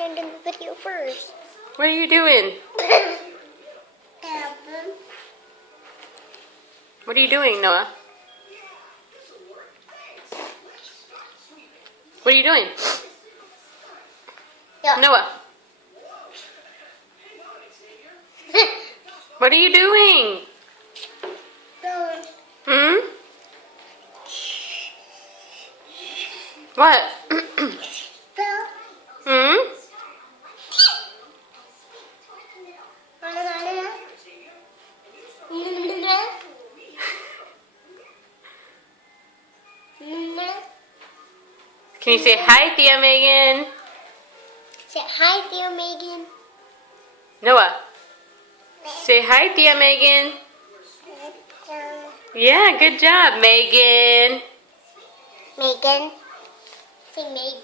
stand in the video first. What are you doing? What are you doing, Noah? What are you doing? Yeah. Noah, what are you doing? Hmm? What? Hmm? Can you say hi, Thea Megan? Say hi there, Megan. Noah, say hi, Thea Megan. Yeah, good job, Megan. Megan. Say Megan.